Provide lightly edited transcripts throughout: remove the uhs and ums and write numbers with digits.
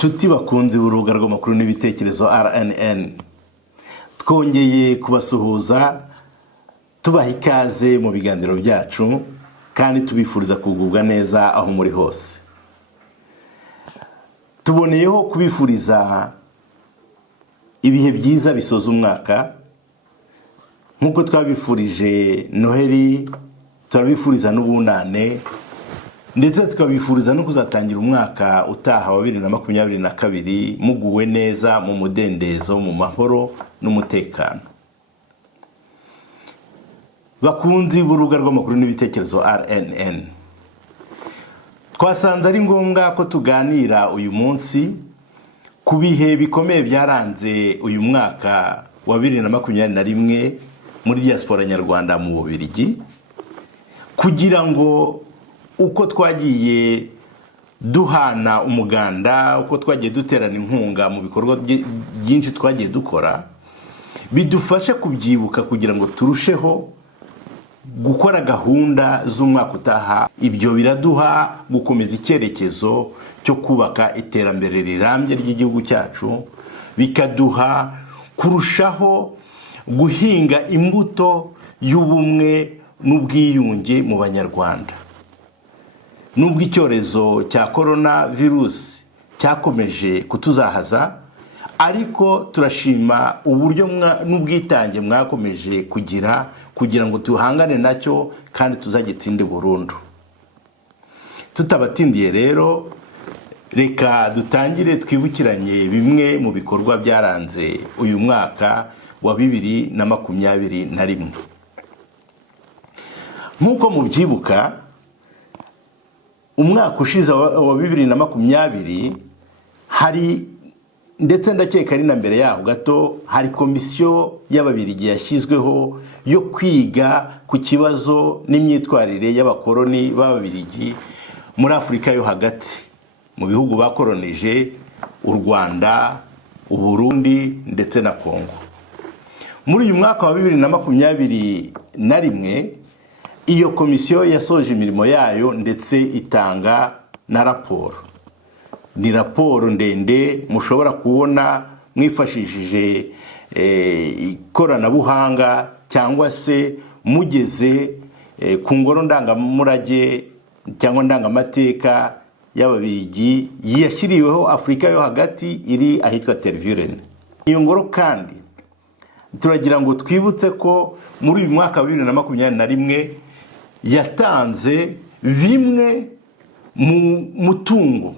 nshuti bakunze urubuga rw'amakuru n'ibitekerezo RNN, twongeye kubasuhuza tubaha ikaze mu biganiro byacu kandi tubifuriza kugubwa neza aho muri hose. Tuboneyeho kubifuriza ibihe byiza bisoza umwaka, nkuko twabifurije Noheli, turabifuriza n'ubunane, ndetse tukabifuriza no kuzatangira umwaka utaha wa 2022 muguwe neza mu mudendezo, mu mahoro n'umutekano. Bakunzi b'urubuga rw'amakuru n'ibitekerezo RNN, twasanze ari ngombwa ko tuganira uyu munsi ku bihe bikomeye byaranze uyu mwaka wa 2021 muri diaspora nyarwanda mu Bubiligi, kugira ngo uko twagiye duhana umuganda, uko twagiye duterana inkunga mu bikorwa byinshi twagiye dukora, bidufashe kubyibuka kugira ngo turusheho gukora gahunda z'umwaka utaha. Ibyo biraduha gukomeza icyerekezo cyo kubaka iterambere rirambye ry'igihugu cyacu, bikaduha kurushaho guhinga imbuto y'ubumwe n'ubwiyunge mu Banyarwanda. Nubwo icyorezo cya coronavirus cyakomeje kutuzahaza, ariko turashima uburyo n'ubwitange mwakomeje kugira ngo tuhangane nacyo kandi tuzagitsinde burundu. Tutabatindiye rero, reka dutangire twibukiranye bimwe mu bikorwa byaranze uyu mwaka wa 2021. Nk'uko mubyibuka, umwaka ushize wa 2020 hari, ndetse ndakeka ari na mbere yaho gato, hari komisiyo y'Ababiligi yashyizweho yo kwiga ku kibazo n'imyitwarire y'abakoloni b'Ababiligi muri Afurika yo hagati, mu bihugu bakolonije u Rwanda, u Burundi ndetse na Kongo. Muri uyu mwaka wa 2021 iyo komisiyo yasoje imirimo yayo ndetse itanga na raporo. Ni raporo ndende mushobora kubona mwifashishije ikoranabuhanga cyangwa se mugeze ku ngoro ndangamurage cyangwa ndangamateka y'Ababiligi yashyiriweho Afurika yo hagati, iri ahitwa Tervuren. Iyo ngoro kandi turagira ngo twibutse ko muri uyu mwaka wa 2021 yatanze bimwe mu mutungo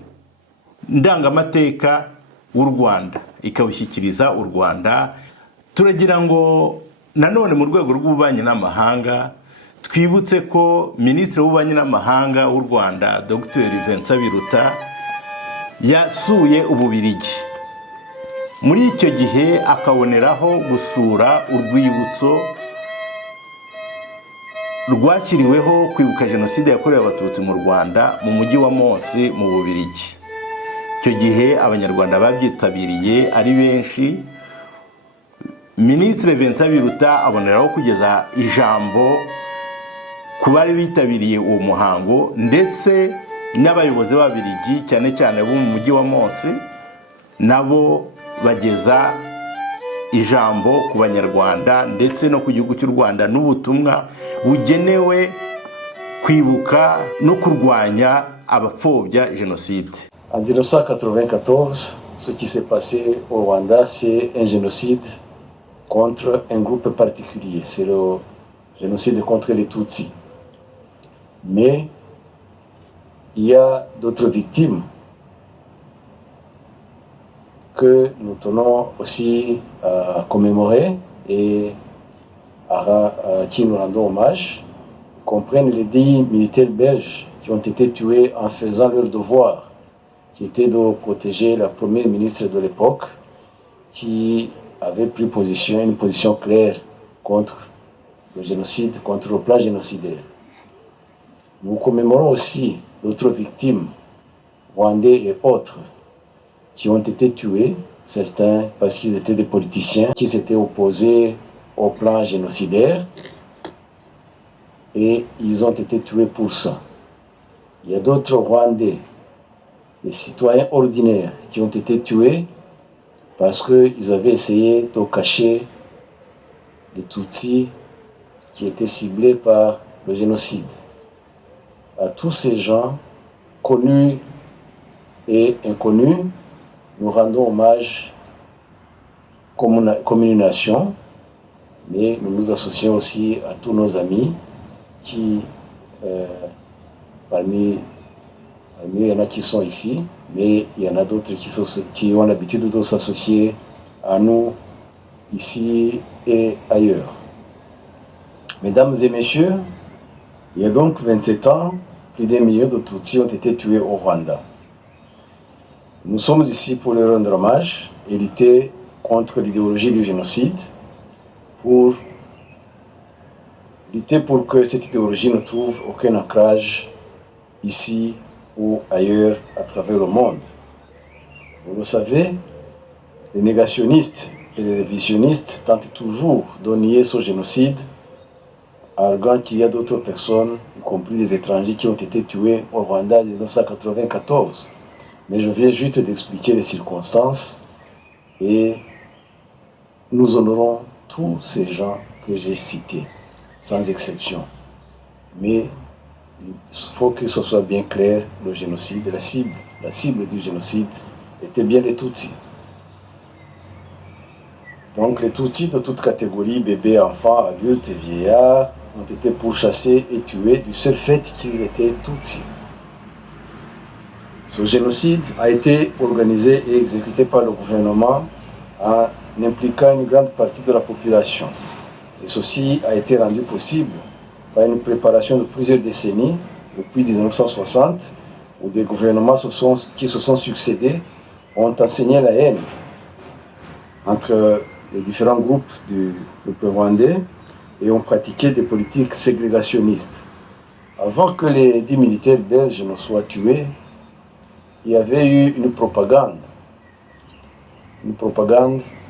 ndangamateka w'u Rwanda, ikawushyikiriza u Rwanda. Turagira ngo nanone mu rwego rw'ububanyi n'amahanga twibutse ko Minisitiri w'ububanyi n'amahanga w'u Rwanda Dr Vincent Biruta yasuye Ububiligi. Muri icyo gihe akaboneraho gusura urwibutso rwashyiriweho kwibuka jenoside yakorewe Abatutsi mu Rwanda mu mujyi wa Mons mu Bubiligi. Icyo gihe abanyarwanda babyitabiriye ari benshi. Minisitiri Vincent Biruta aboneraho kugeza ijambo ku bari bitabiriye uwo muhango, ndetse n'abayobozi b'Ababiligi cyane cyane bo mu mujyi wa Mons nabo bageza ijambo ku banyarwanda ndetse no ku gihugu cy'u Rwanda n'ubutumwa bugenewe kwibuka no kurwanya abapfobya jenoside. En 1994, ce qui s'est passé au Rwanda, c'est un génocide contre un groupe particulier. C'est le génocide contre les Tutsis. Mais il y a d'autres victimes que nous tenons aussi à commémorer et à qui nous rendons hommage, comprennent les 10 militaires belges qui ont été tués en faisant leur devoir, qui était de protéger la première ministre de l'époque, qui avait pris une position claire contre le génocide, contre le plan génocidaire. Nous commémorons aussi d'autres victimes, rwandais et autres, qui ont été tués, certains parce qu'ils étaient des politiciens qui s'étaient opposés au plan génocidaire, et ils ont été tués pour ça. Il y a d'autres Rwandais des citoyens ordinaires qui ont été tués parce qu'ils avaient essayé de cacher les Tutsis qui étaient ciblés par le génocide. À tous ces gens, connus et inconnus, nous rendons hommage comme une nation, mais nous nous associons aussi à tous nos amis qui, parmi eux, il y en a qui sont ici, mais il y en a d'autres qui ont l'habitude de s'associer à nous ici et ailleurs. Mesdames et messieurs, il y a donc 27 ans, plus d'1 million de Tutsis ont été tués au Rwanda. Nous sommes ici pour leur rendre hommage et lutter contre l'idéologie du génocide, pour lutter pour que cette idéologie ne trouve aucun ancrage ici ou ailleurs à travers le monde. Vous le savez, les négationnistes et les révisionnistes tentent toujours de nier ce génocide, arguant qu'il y a d'autres personnes, y compris des étrangers, qui ont été tués au Rwanda en 1994. Mais je viens juste d'expliquer les circonstances et nous honorons tous ces gens que j'ai cités, sans exception. Mais il faut que ce soit bien clair, le génocide, la cible du génocide était bien les Tutsis. Donc les Tutsis de toutes catégories, bébés, enfants, adultes et vieillards, ont été pourchassés et tués du seul fait qu'ils étaient Tutsis. Ce génocide a été organisé et exécuté par le gouvernement en impliquant une grande partie de la population. Et ceci a été rendu possible par une préparation de plusieurs décennies, depuis 1960, où des gouvernements qui se sont succédés ont enseigné la haine entre les différents groupes du peuple rwandais et ont pratiqué des politiques ségrégationnistes. Avant que les 10 militaires belges ne soient tués, il y avait eu une propagande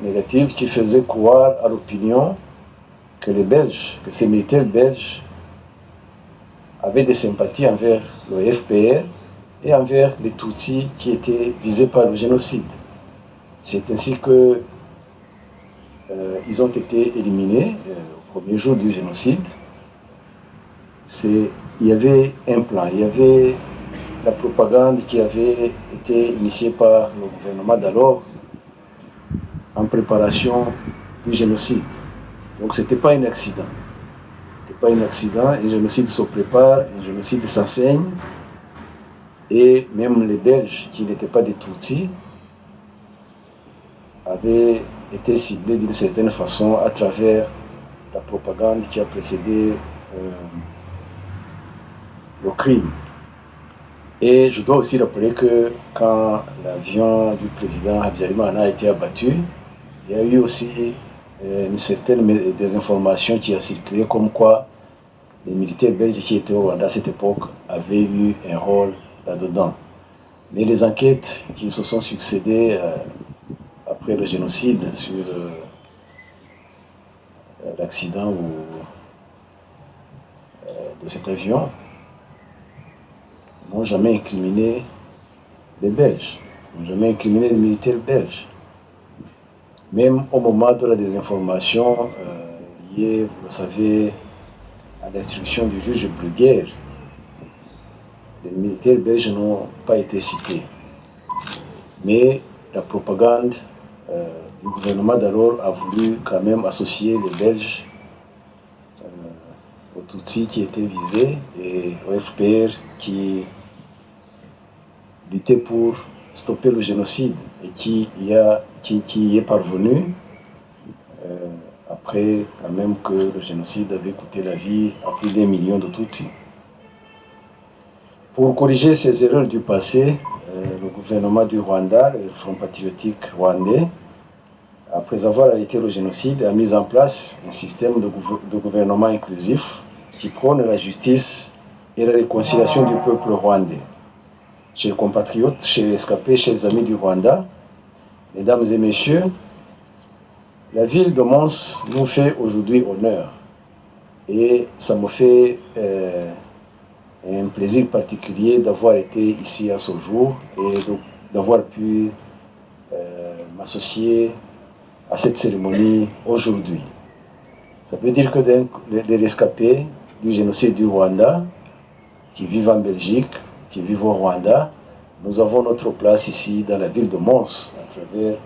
négative qui faisait croire à l'opinion que les Belges, que ces militaires belges avaient des sympathies envers le FPR et envers les Tutsis qui étaient visés par le génocide. C'est ainsi que ils ont été éliminés au premier jour du génocide. Il y avait un plan, il y avait la propagande qui avait été initiée par le gouvernement d'alors en préparation du génocide. Donc ce n'était pas un accident. C'était pas un accident, un génocide se prépare, un génocide s'enseigne, et même les Belges qui n'étaient pas des Tutsis avaient été ciblés d'une certaine façon à travers la propagande qui a précédé le crime. Et je dois aussi rappeler que quand l'avion du président Habyarimana a été abattu, il y a eu aussi une certaine désinformation qui a circulé comme quoi les militaires belges qui étaient au Rwanda à cette époque avaient eu un rôle là-dedans. Mais les enquêtes qui se sont succédées après le génocide sur l'accident de cet avion n'ont jamais incriminé les Belges, n'ont jamais incriminé les militaires belges. Même au moment de la désinformation liée, vous le savez, à l'instruction du juge Bruguière, les militaires belges n'ont pas été cités. Mais la propagande du gouvernement d'alors a voulu quand même associer les Belges aux Tutsis qui étaient visés et au FPR qui luttait pour stopper le génocide et qui y est parvenu après quand même que le génocide avait coûté la vie à plus d'1 million de Tutsis. Pour corriger ces erreurs du passé, le gouvernement du Rwanda, le Front patriotique rwandais, après avoir arrêté le génocide, a mis en place un système de gouvernement inclusif qui prône la justice et la réconciliation du peuple rwandais. Chers compatriotes, chers rescapés, chers amis du Rwanda, mesdames et messieurs, la ville de Mons nous fait aujourd'hui honneur et ça me fait un plaisir particulier d'avoir été ici à ce jour et d'avoir pu m'associer à cette cérémonie aujourd'hui. Ça veut dire que les rescapés du génocide du Rwanda, qui vivent en Belgique, qui vivent au Rwanda, nous avons notre place ici dans la ville de Mons, à travers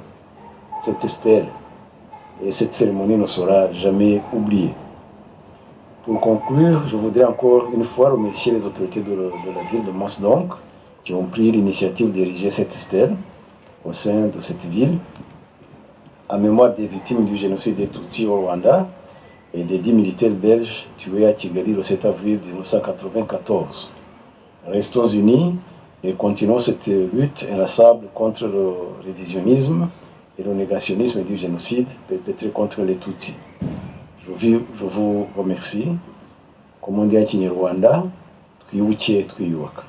cette stèle. Et cette cérémonie ne sera jamais oubliée. Pour conclure, je voudrais encore une fois remercier les autorités de la ville de Mons, donc, qui ont pris l'initiative d'ériger cette stèle au sein de cette ville, en mémoire des victimes du génocide des Tutsis au Rwanda et des 10 militaires belges tués à Kigali le 7 avril 1994. Restons unis et continuons cette lutte inlassable contre le révisionnisme et le négationnisme du génocide perpétré contre les Tutsis. Je vous remercie. Comme on dit en Kinyarwanda, twibuke twiyubaka.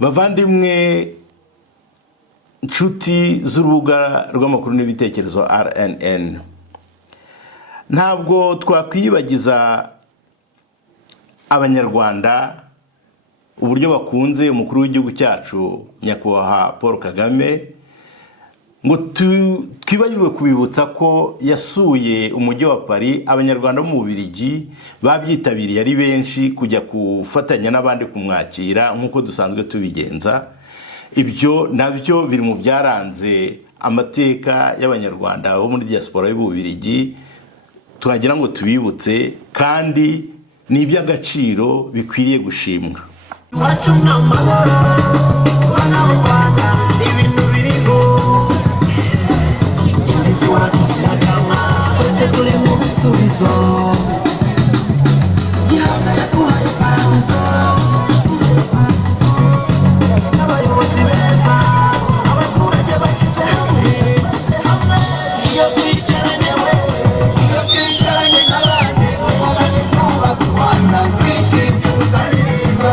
bavandimwe nshuti z'urubuga rw'amakuru n'ibitekerezo RNN, ntabwo twakwiyibagiza abanyarwanda uburyo bakunze umukuru w'igihugu cyacu nyakubahwa Paul Kagame, ngo twibagirwe kubibutsa ko yasuye umujyi wa Paris. Abanyarwanda bo mu Bubiligi babyitabiriye ari benshi kujya kufatanya n'abandi kumwakira nk'uko dusanzwe tubigenza. Ibyo nabyo biri mu byaranze amateka y'abanyarwanda bo muri diaspora y'Ububiligi, twagira ngo tubibutse, kandi ni iby'agaciro bikwiriye gushimwa. Iwacu n'amahoro, bana b'u Rwanda, ibintu biriho. Isi wadusirakama, twese turi mu bisubizo. Gihanga yaduhaye paradizo. N'abayobozi beza, abaturage bashyize hamwe. Iyo twicaranye n'abandi, tuzabane twubaka u Rwanda, twishimye tutaririmba.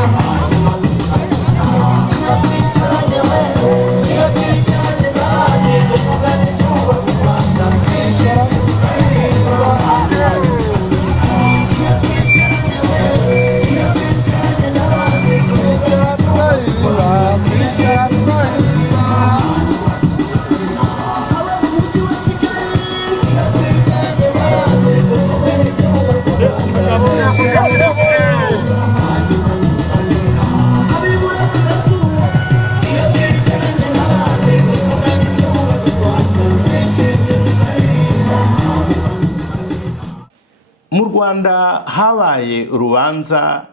Rwanda habaye urubanza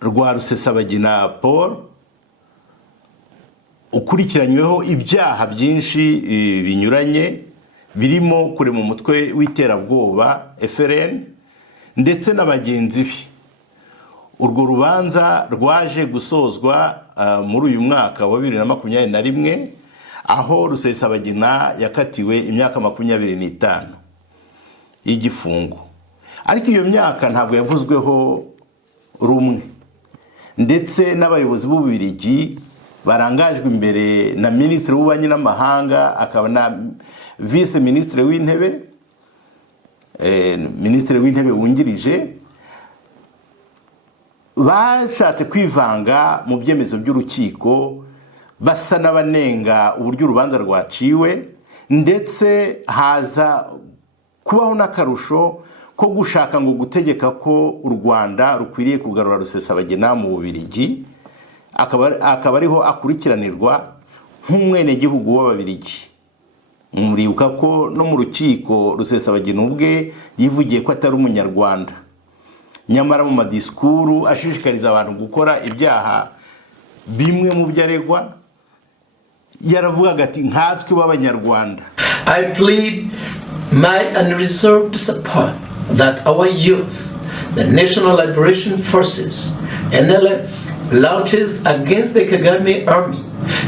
rwa Rusesabagina Paul ukurikiranyweho ibyaha byinshi binyuranye birimo kurema umutwe w'iterabwoba FRN ndetse n'abagenzi be. Urwo rubanza rwaje gusozwa muri uyu mwaka wa 2021 aho Rusesabagina yakatiwe imyaka 25 y'igifungo. Ariko iyo myaka ntabwo yavuzweho rumwe, ndetse n'abayobozi b'Ububiligi barangajwe imbere na Minisitiri w'Ububanyi n'Amahanga akaba na Vice Ministre w'Intebe, Ministre w'Intebe wungirije, bashatse kwivanga mu byemezo by'urukiko basa n'abanenga uburyo urubanza rwaciwe, ndetse haza kubaho n'akarusho ko gushaka ngo gutegeka ko u Rwanda rukwiriye kugarura Rusesabagina mu Bubiligi, akaba ariho akurikiranirwa nk'umwenegihugu w'Ababiligi. Muribuka ko no mu rukiko Rusesabagina ubwe yivugiye ko atari umunyarwanda, nyamara mu madisikuru ashishikariza abantu gukora ibyaha bimwe mu byaregwa yaravugaga ati nkatwe b'Abanyarwanda. I plead my unreserved support that our youth, the National Liberation Forces, NLF, launches against the Kagame army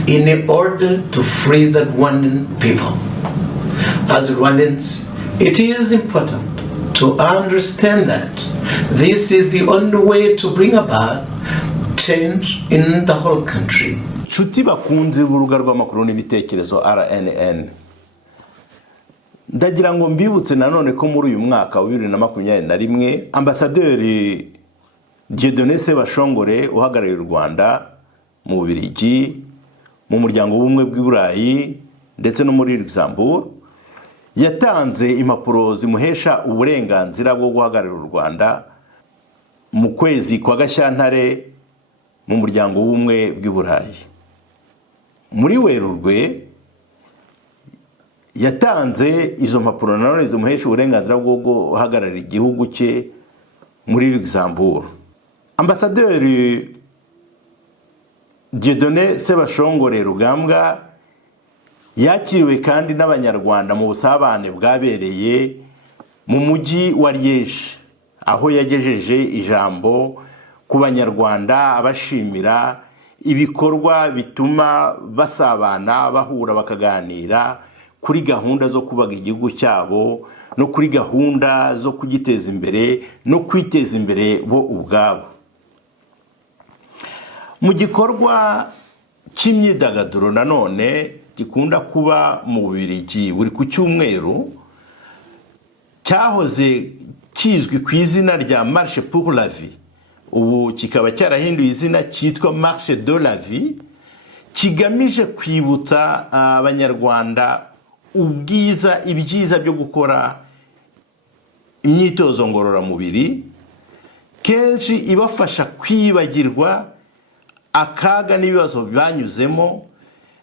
in order to free the Rwandan people. As Rwandans, it is important to understand that this is the only way to bring about change in the whole country. Nshuti bakunze urubuga rw'amakuru n'ibitekerezo RNN, ndagira ngo mbibutse nanone ko muri uyu mwaka wa 2021 Ambasaderi Dieudonné Sebashongore uhagarariye u Rwanda mu Bubiligi, mu muryango w'ubumwe bw'i Burayi ndetse no muri Luxembourg yatanze impapuro zimuhesha uburenganzira bwo guhagararira u Rwanda mu kwezi kwa Gashyantare mu muryango w'ubumwe bw'i Burayi. Muri Werurwe yatanze izo mpapuro nanone zimuhesha uburenganzira bwo guhagararira igihugu cye muri Luxembourg. Ambasaderi Dieudonné Sebashongore Rugambwa yakiriwe kandi n'Abanyarwanda mu busabane bwabereye mu mujyi wa Liège, aho yagejeje ijambo ku Banyarwanda abashimira ibikorwa bituma basabana, bahura bakaganira kuri gahunda zo kubaga igihugu cyabo no kuri gahunda zo kugiteza imbere no kwiteza imbere bo ubwabo. Mu gikorwa cy'imyidagaduro nanone gikunda kuba mu Bubiligi buri ku cyumweru, cyahoze kizwi ku izina rya Marche pour la vie, ubu kikaba cyarahinduye izina cyitwa Marche de la vie, kigamije kwibutsa Abanyarwanda ibyiza byo gukora imyitozo ngororamubiri, kenshi ibafasha kwibagirwa akaga n'ibibazo banyuzemo,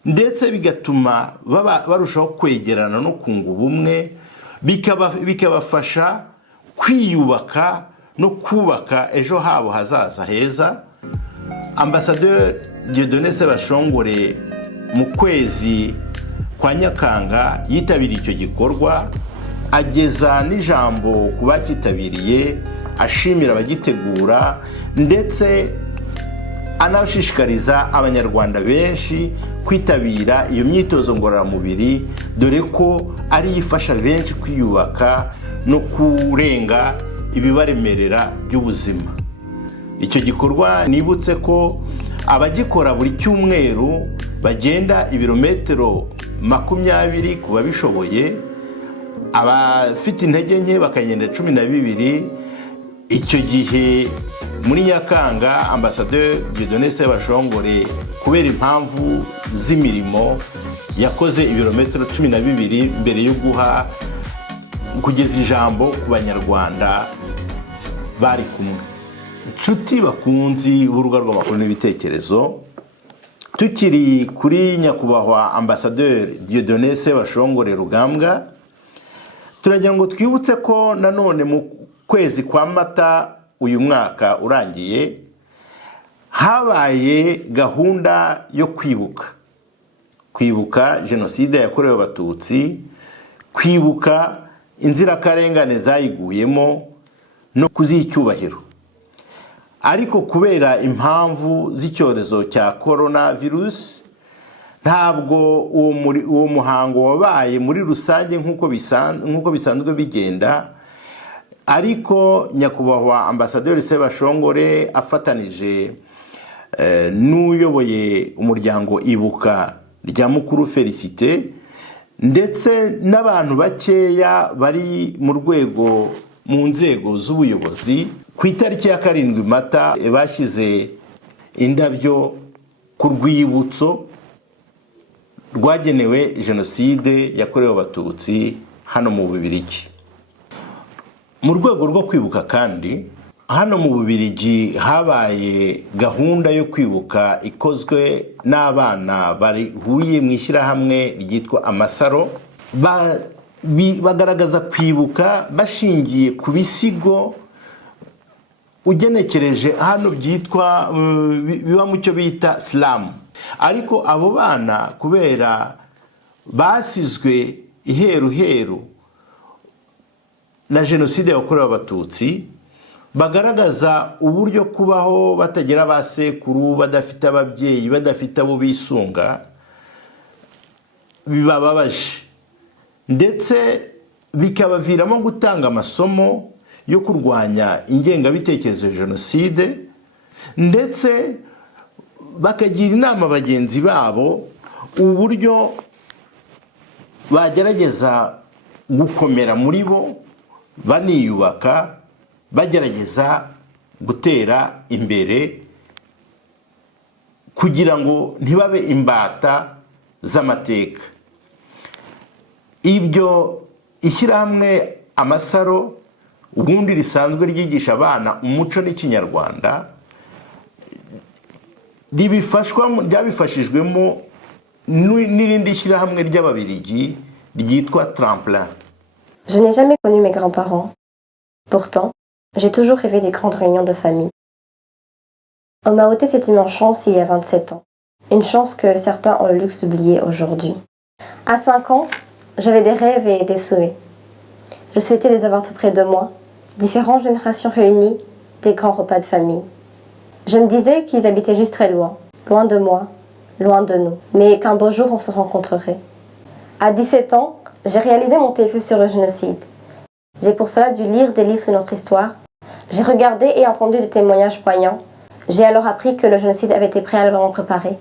ndetse bigatuma barushaho kwegerana no kunga ubumwe, bikabafasha kwiyubaka no kubaka ejo habo hazaza heza. Ambasaderi Dieudonné Sebashongore mu kwezi kwa Nyakanga yitabiriye icyo gikorwa, ageza n'ijambo ku bakitabiriye ashimira abagitegura, ndetse anashishikariza Abanyarwanda benshi kwitabira iyo myitozo ngororamubiri, dore ko ari ifasha benshi kwiyubaka no kurenga ibibaremerera by'ubuzima. Icyo gikorwa nibutse ko abagikora buri cyumweru bagenda ibirometero 20 ku babishoboye, abafite intege nke bakagenda 12. Icyo gihe muri Nyakanga Ambasaderi Dieudonné Sebashongore kubera impamvu z'imirimo yakoze ibirometero 12 mbere yo kugeza ijambo ku Banyarwanda bari kumwe. Nshuti bakunzi b'urubuga rw'amakuru n'ibitekerezo, tukiri kuri nyakubahwa Ambasaderi Dieudonné Sebashongore Rugambwa, turagira ngo twibutse ko nanone mu kwezi kwa Mata uyu mwaka urangiye habaye gahunda yo kwibuka jenoside yakorewe Abatutsi, kwibuka inzirakarengane zayiguyemo no kuzicyubahiro. Ariko kubera impamvu z'icyorezo cya coronavirus ntabwo uwo muhango wabaye muri rusange nk'uko bisanzwe bigenda, ariko nyakubahwa ambasaderi Sebashongore afatanije n'uyoboye umuryango Ibuka rya Mukuru Felicite ndetse n'abantu bakeya bari mu nzego z'ubuyobozi, ku itariki ya 7 Mata bashyize indabyo ku rwibutso rwagenewe jenoside yakorewe Abatutsi hano mu Bubiligi. Mu rwego rwo kwibuka kandi hano mu Bubiligi habaye gahunda yo kwibuka ikozwe n'abana barihuye mu ishyirahamwe ryitwa Amasaro. Bagaragaza kwibuka bashingiye ku bisigo ugenekereje hano byitwa biba mu cyo bita slam. Ariko abo bana kubera basizwe iheruheru na jenoside yakorewe Abatutsi, bagaragaza uburyo kubaho batagira abasekuru, badafite ababyeyi, badafite abo bisunga, bibababaje ndetse bikabaviramo gutanga amasomo yo kurwanya ingengabitekerezo ya jenoside, ndetse bakagira inama bagenzi babo uburyo bagerageza gukomera muri bo, baniyubaka, bagerageza gutera imbere kugira ngo ntibabe imbata z'amateka. Ibyo ishyirahamwe Amasaro ubundi risanzwe ryigisha abana umuco n'ikinyarwanda ryabifashijwemo n'irindi shyirahamwe ry'Ababiligi ryitwa Tremplin. Je n'ai jamais connu mes grands-parents. Pourtant, j'ai toujours rêvé des grandes réunions de famille. On m'a ôté cette immense chance il y a 27 ans. Une chance que certains ont le luxe d'oublier aujourd'hui. À 5 ans, j'avais des rêves et des souhaits. Je souhaitais les avoir tout près de moi, différentes générations réunies, des grands repas de famille. Je me disais qu'ils habitaient juste très loin, loin de moi, loin de nous, mais qu'un beau jour on se rencontrerait. À 17 ans, j'ai réalisé mon TFE sur le génocide. J'ai pour cela dû lire des livres sur notre histoire. J'ai regardé et entendu des témoignages poignants. J'ai alors appris que le génocide avait été préalablement préparé.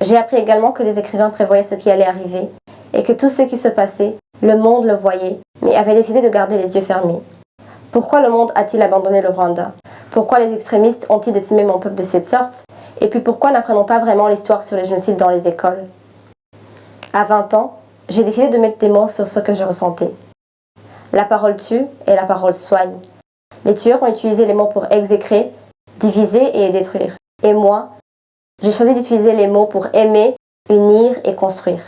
J'ai appris également que les écrivains prévoyaient ce qui allait arriver et que tout ce qui se passait, le monde le voyait, mais avait décidé de garder les yeux fermés. Pourquoi le monde a-t-il abandonné le Rwanda? Pourquoi les extrémistes ont-ils décimé mon peuple de cette sorte? Et puis pourquoi n'apprenons pas vraiment l'histoire sur les génocides dans les écoles? À 20 ans, j'ai décidé de mettre des mots sur ce que je ressentais. La parole tue et la parole soigne. Les tueurs ont utilisé les mots pour exécrer, diviser et détruire. Et moi, j'ai choisi d'utiliser les mots pour aimer, unir et construire.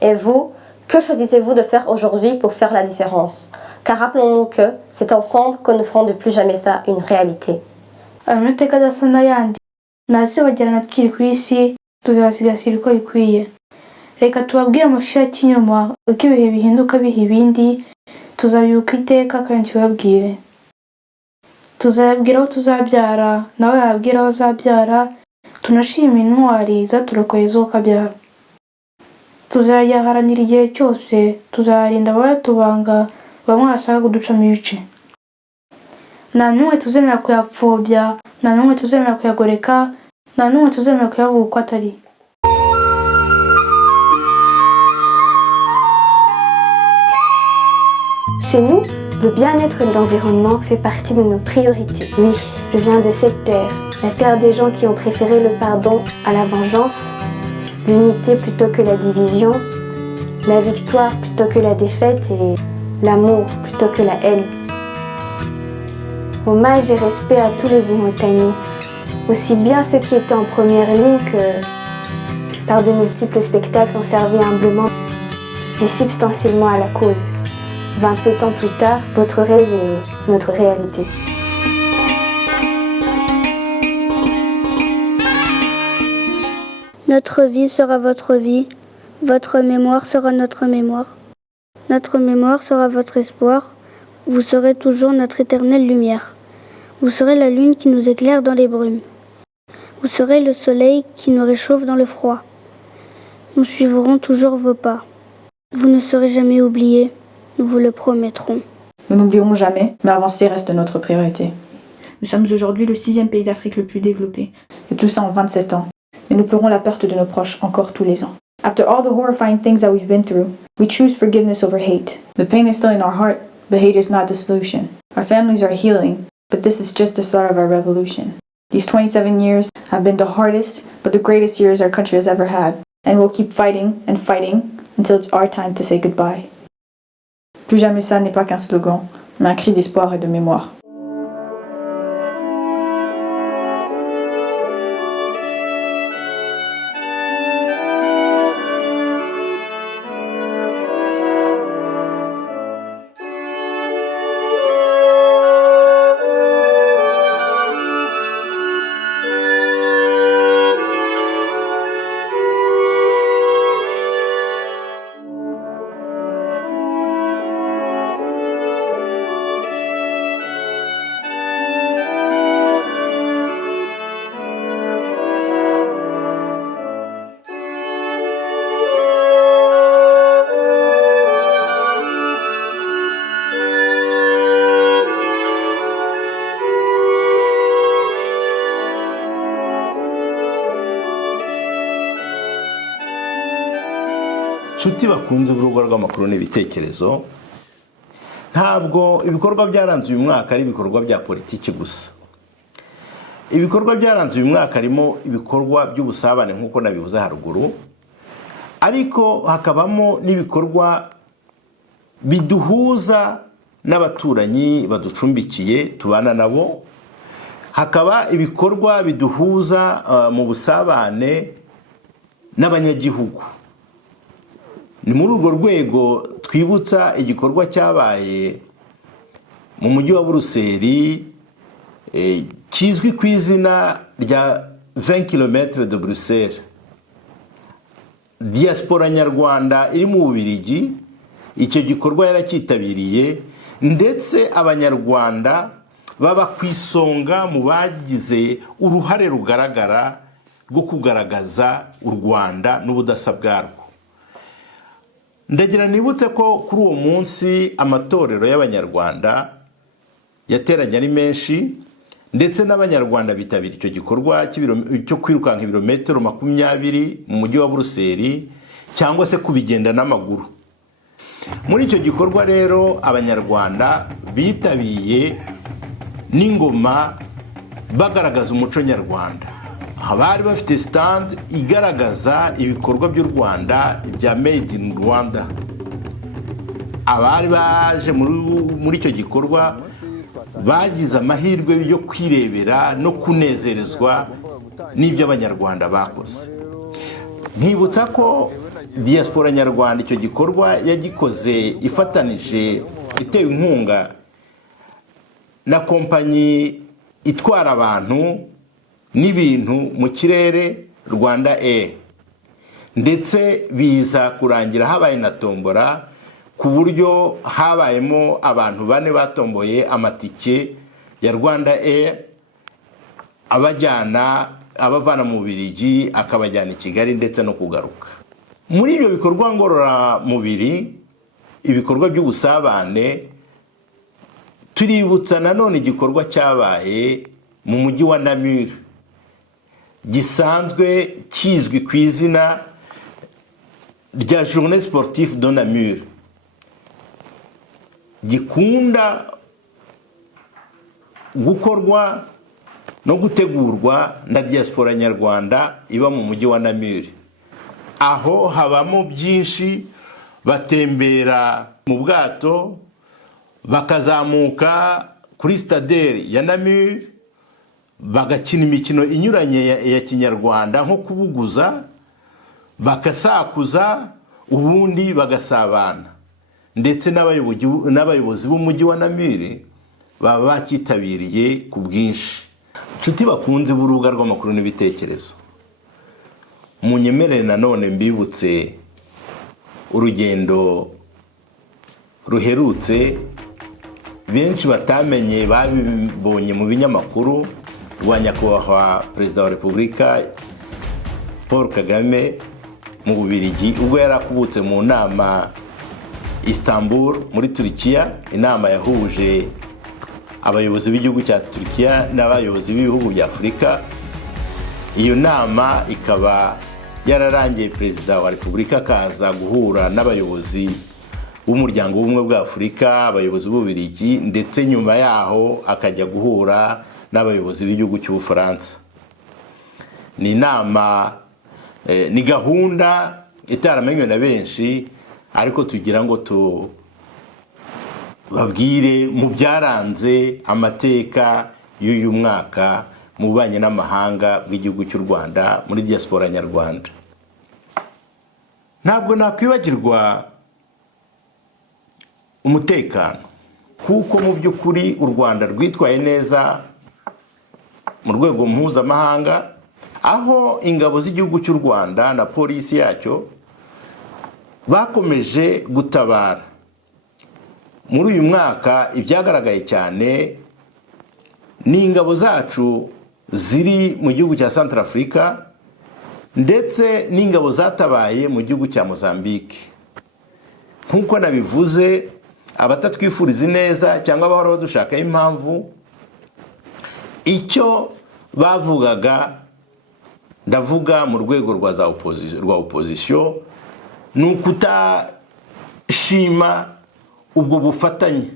Et vous, que choisissez-vous de faire aujourd'hui pour faire la différence? Car rappelons-nous que c'est ensemble que nous ferons de plus jamais ça une réalité. Amateka adasa n'ayandi ntazibagirana tukiri ku isi, tuzasigasira uko bikwiye. Reka tubabwire amashusho y'ikinyoma uko ibihe bihinduka biha ibindi, tuzabibuka iteka kandi tubabwire. Tuzayabwira aho tuzabyara, nawe yabwira aho azabyara, tunashima intwari zaturokoye zo kabyara. Tuzayaharanira igihe cyose, tuzayarinda abayatubanga bamwe bashaka kuducamo ibice. Nta n'umwe tuzemera kuyapfobya, nta n'umwe tuzemera kuyagoreka, nta n'umwe tuzemera kuyavuga uko atari. Chez nous, le bien-être de l'environnement fait partie de nos priorités. Oui, je viens de cette terre, la terre des gens qui ont préféré le pardon à la vengeance, l'unité plutôt que la division, la victoire plutôt que la défaite et l'amour plutôt que la haine. Hommage et respect à tous les Imotanis, aussi bien ceux qui étaient en première ligne que par de multiples spectacles ont servi humblement mais substantiellement à la cause. 27 ans plus tard, votre rêve est notre réalité. Notre vie sera votre vie, votre mémoire sera notre mémoire. Notre mémoire sera votre espoir, vous serez toujours notre éternelle lumière. Vous serez la lune qui nous éclaire dans les brumes. Vous serez le soleil qui nous réchauffe dans le froid. Nous suivrons toujours vos pas. Vous ne serez jamais oubliés, nous vous le promettrons. Nous n'oublierons jamais, mais avancer reste notre priorité. Nous sommes aujourd'hui le 6e pays d'Afrique le plus développé. Et tout ça en 27 ans. Mais nous pleurons la perte de nos proches encore tous les ans. After all the horrifying things that we've been through, we choose forgiveness over hate. The pain is still in our heart, but hate is not the solution. Our families are healing, but this is just the start of our revolution. These 27 years have been the hardest, but the greatest years our country has ever had. And we'll keep fighting and fighting until it's our time to say goodbye. Plus jamais ça n'est pas qu'un slogan, mais un cri d'espoir et de mémoire. nshuti bakunze urubuga rw'amakuru n'ibitekerezo, ntabwo ibikorwa byaranze uyu mwaka ari ibikorwa bya politiki gusa. Ibikorwa byaranze uyu mwaka harimo ibikorwa by'ubusabane nk'uko nabivuze haruguru, ariko hakabamo n'ibikorwa biduhuza n'abaturanyi baducumbikiye tubana nabo, hakaba ibikorwa biduhuza mu busabane n'abanyagihugu. Ni muri urwo rwego twibutsa igikorwa cyabaye mu mujyi wa Buruseli kizwi ku izina rya 20 km de Bruxelles. Diaspora nyarwanda iri mu Bubiligi icyo gikorwa yarakitabiriye, ndetse abanyarwanda baba ku isonga mu bagize uruhare rugaragara rwo kugaragaza u Rwanda n'ubudasa bwarwo. Ndagira nibutse ko kuri uwo munsi amatorero y'abanyarwanda yateranye ari menshi, ndetse n'abanyarwanda bitabira icyo gikorwa cyo kwirukanka ibirometero 20 mu mujyi wa Buruseli cyangwa se kubigenda n'amaguru. Muri icyo gikorwa rero abanyarwanda bitabiye n'ingoma bagaragaza umuco nyarwanda. Abari bafite stand igaragaza ibikorwa by'u Rwanda bya Made in Rwanda. Abari baje muri icyo gikorwa bagize amahirwe yo kwirebera no kunezerezwa n'ibyo abanyarwanda bakoze. Nkibutsa ko diaspora nyarwanda icyo gikorwa yagikoze ifatanije itewe inkunga na kompanyi itwara abantu n'ibintu mu kirere Rwanda Air, ndetse biza kurangira habaye na tombora ku buryo habayemo abantu 4 batomboye amatike ya Rwanda Air abavana mu Bubiligi akabajyana i Kigali ndetse no kugaruka. Muri ibyo bikorwa ngororamubiri, ibikorwa by'ubusabane, tuributsa nanone igikorwa cyabaye mu mujyi wa Namur gisanzwe kizwi ku izina rya Journée Sportive de Namur, gikunda gukorwa no gutegurwa na diaspora nyarwanda iba mu mujyi wa Namur. Aho habamo byinshi, batembera mu bwato bakazamuka kuri stade ya Namur bagakina imikino inyuranye ya kinyarwanda nko kubuguza, bakasakuza, ubundi bagasabana. ndetse n'abayobozi b'umujyi wa Namur baba bakitabiriye ku bwinshi. Nshuti bakunze b'urubuga rw'amakuru n'ibitekerezo, munyemerere nanone mbibutse urugendo ruherutse benshi batamenye babibonye mu binyamakuru rwa nyakubahwa Perezida wa Repubulika Paul Kagame mu Bubiligi ubwo yarakubutse mu nama Istanbul muri Turkiya, inama yahuje abayobozi b'igihugu cya Turkiya n'abayobozi b'ibihugu bya Afurika. Iyo nama ikaba yararangiye Perezida wa Repubulika akaza guhura n'abayobozi b'umuryango w'ubumwe bwa Afurika, abayobozi b'Ububiligi, ndetse nyuma yaho akajya guhura n'abayobozi b'igihugu cy'Ubufaransa. Ni inama ni gahunda itaramenywe na benshi, ariko tugira ngo babwire mu byaranze amateka y'uyu mwaka mu bubanyi n'amahanga bw'igihugu cy'u Rwanda muri diaspora nyarwanda. Ntabwo nakwibagirwa umutekano, kuko mu by'ukuri u Rwanda rwitwaye neza mu rwego mpuzamahanga, aho ingabo z'igihugu cy'u Rwanda na polisi yacyo bakomeje gutabara. Muri uyu mwaka ibyagaragaye cyane ni ingabo zacu ziri mu gihugu cya Centrafrica ndetse n'ingabo zatabaye mu gihugu cya Mozambique. Nkuko nabivuze, abatatwifuriza neza cyangwa bahora badushakaho impamvu, icyo bavugaga, ndavuga mu rwego rwa opposition, ni ukutashima ubwo bufatanye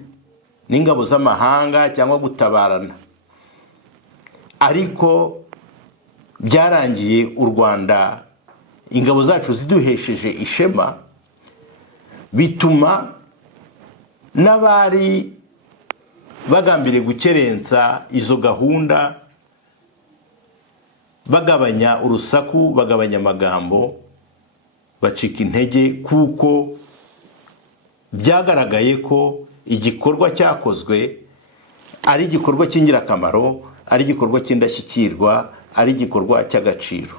n'ingabo z'amahanga cyangwa gutabarana. Ariko byarangiye u Rwanda ingabo zacu ziduhesheje ishema, bituma n'abari bagambiriye gukerensa izo gahunda bagabanya urusaku, bagabanya amagambo, bacika intege, kuko byagaragaye ko igikorwa cyakozwe ari igikorwa cy'ingirakamaro, ari igikorwa cy'indashyikirwa, ari igikorwa cy'agaciro.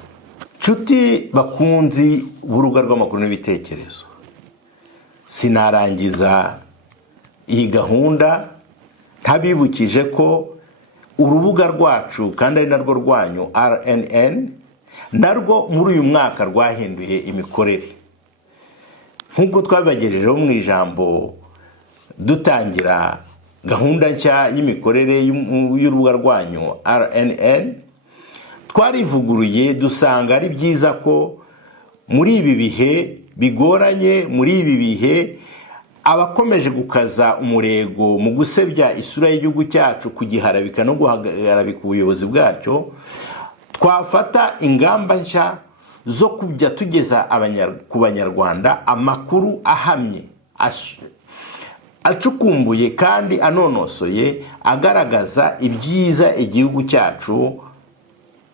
Nshuti bakunzi b'urubuga rw'amakuru n'ibitekerezo, sinarangiza iyi gahunda ntabibukije ko urubuga rwacu kandi ari narwo rwanyu RNN narwo muri uyu mwaka rwahinduye imikorere. Nk'uko twabibagejejeho mu ijambo dutangira gahunda nshya y'imikorere y'urubuga rwanyu RNN, twarivuguruye dusanga ari byiza ko muri ibi bihe bigoranye, muri ibi bihe abakomeje gukaza umurego mu gusebya isura y'igihugu cyacu, kugiharabika no guhagarabika ubuyobozi bwacyo, twafata ingamba nshya zo kujya tugeza ku banyarwanda amakuru ahamye, acukumbuye kandi anonosoye, agaragaza ibyiza igihugu cyacu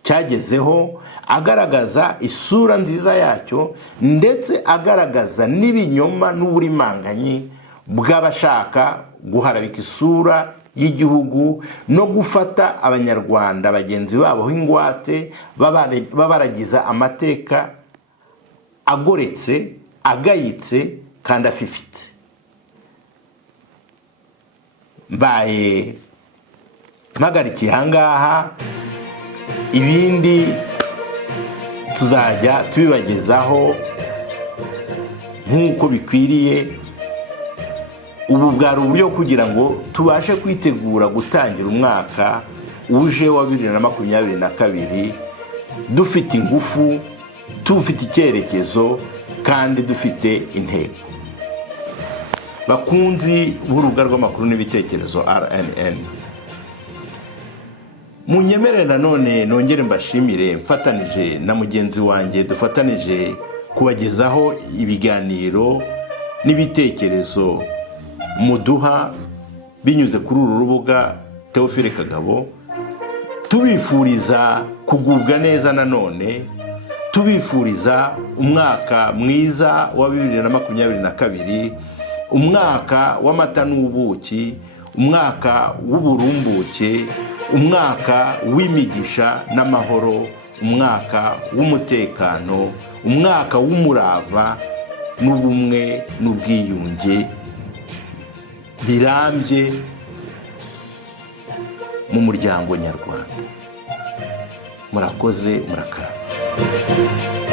cyagezeho, agaragaza isura nziza yacyo, ndetse agaragaza n'ibinyoma n'uburimanganyi bw'abashaka guharabika isura y'igihugu no gufata abanyarwanda bagenzi babo ingwate, babaragiza amateka agoretse, agayitse kandi afifitse. Mbaye mpagarikiye ahangaha, ibindi tuzajya tubibagezaho nk'uko bikwiriye. Ubu bwari uburyo kugira ngo tubashe kwitegura gutangira umwaka uje wa 2022 dufite ingufu, dufite icyerekezo kandi dufite intego. Bakunzi b'urubuga rw'amakuru n'ibitekerezo RNN, munyemerere nanone nongere mbashimire mfatanije na mugenzi wanjye, dufatanije kubagezaho ibiganiro n'ibitekerezo muduha binyuze kuri uru rubuga Theophile Kagabo, tubifuriza kugubwa neza nanone, tubifuriza umwaka mwiza wa 2022 umwaka w'amata n'ubuki, umwaka w'uburumbuke, umwaka w'imigisha n'amahoro, umwaka w'umutekano, umwaka w'umurava n'ubumwe n'ubwiyunge birambye mu muryango nyarwanda. Murakoze, murakarama.